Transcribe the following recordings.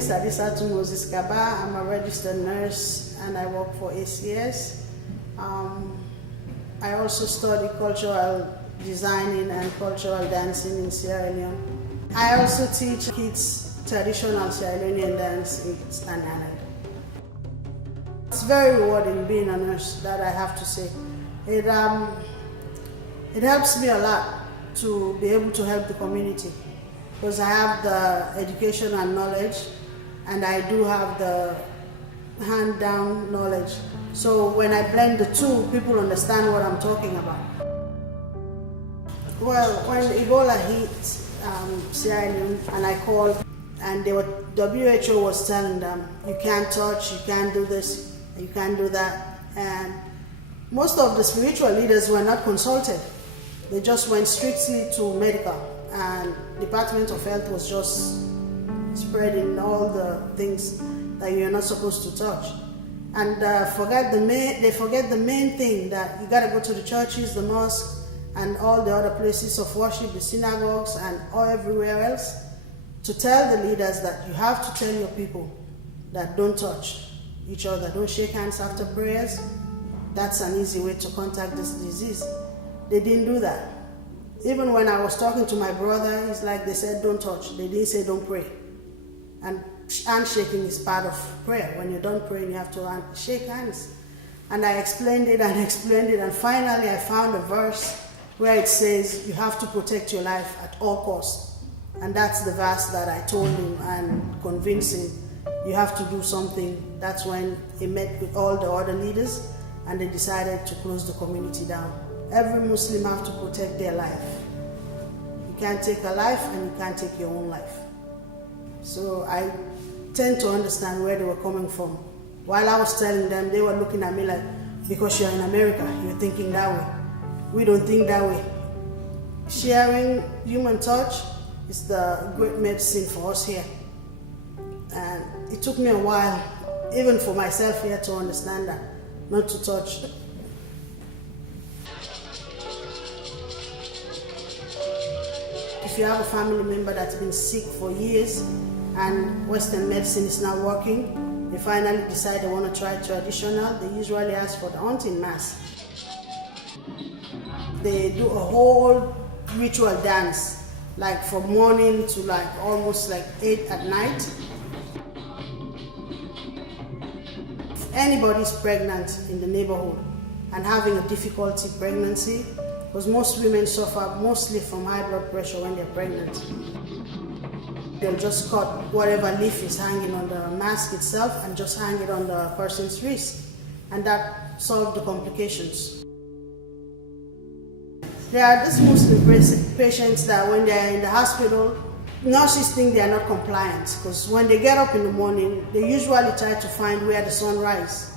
is Adisattu Kabba. I'm a registered nurse and I work for ACS. I also study cultural designing and cultural dancing in Sierra Leone. I also teach kids traditional Sierra Leonean dance in Staten Island. It's very rewarding being a nurse, that I have to say. It helps me a lot to be able to help the community, because I have the education and knowledge, and I do have the hand-down knowledge. So when I blend the two, people understand what I'm talking about. Well, when Ebola hit Sierra Leone, and I called, and WHO was telling them, you can't touch, you can't do this, you can't do that. And most of the spiritual leaders were not consulted. They just went strictly to medical, and Department of Health was just spreading all the things that you're not supposed to touch. And they forget the main thing, that you gotta go to the churches, the mosques, and all the other places of worship, the synagogues, and everywhere else, to tell the leaders that you have to tell your people that don't touch each other, don't shake hands after prayers. That's an easy way to contact this disease. They didn't do that. Even when I was talking to my brother, it's like they said don't touch. They didn't say don't pray. And handshaking is part of prayer. When you're done praying, you have to shake hands. And I explained it, and finally I found a verse where it says you have to protect your life at all costs. And that's the verse that I told him and convinced him you have to do something. That's when he met with all the other leaders, and they decided to close the community down. Every Muslim have to protect their life. You can't take a life, and you can't take your own life. So I tend to understand where they were coming from. While I was telling them, they were looking at me like, because you're in America, you're thinking that way. We don't think that way. Sharing human touch is the great medicine for us here. And it took me a while, even for myself here, to understand that, not to touch. If you have a family member that's been sick for years and Western medicine is not working, they finally decide they want to try traditional, they usually ask for the haunting mass. They do a whole ritual dance, like from morning to like almost like 8 at night. If anybody's pregnant in the neighborhood and having a difficulty pregnancy, because most women suffer mostly from high blood pressure when they're pregnant, they'll just cut whatever leaf is hanging on the mask itself and just hang it on the person's wrist, and that solves the complications. There are these Muslim patients that when they're in the hospital, nurses think they are not compliant, because when they get up in the morning, they usually try to find where the sun rises,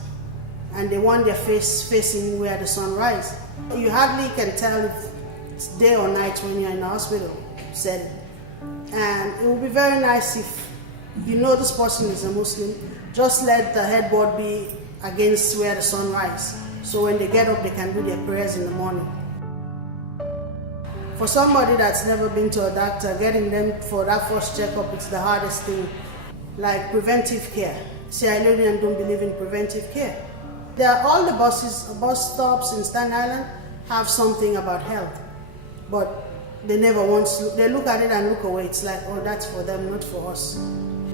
and they want their face facing where the sun rises. You hardly can tell if it's day or night when you're in the hospital setting. And it would be very nice if you know this person is a Muslim, just let the headboard be against where the sun rises, so when they get up, they can do their prayers in the morning. For somebody that's never been to a doctor, getting them for that first checkup is the hardest thing. Like preventive care. Sierra Leoneans don't believe in preventive care. All the bus stops in Staten Island have something about health, but they never they look at it and look away. It's like, oh, that's for them, not for us.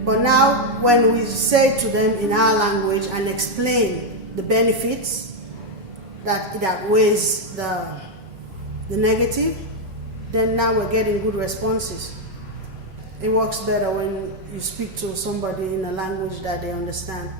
But now, when we say to them in our language and explain the benefits that outweighs the negative, then now we're getting good responses. It works better when you speak to somebody in a language that they understand.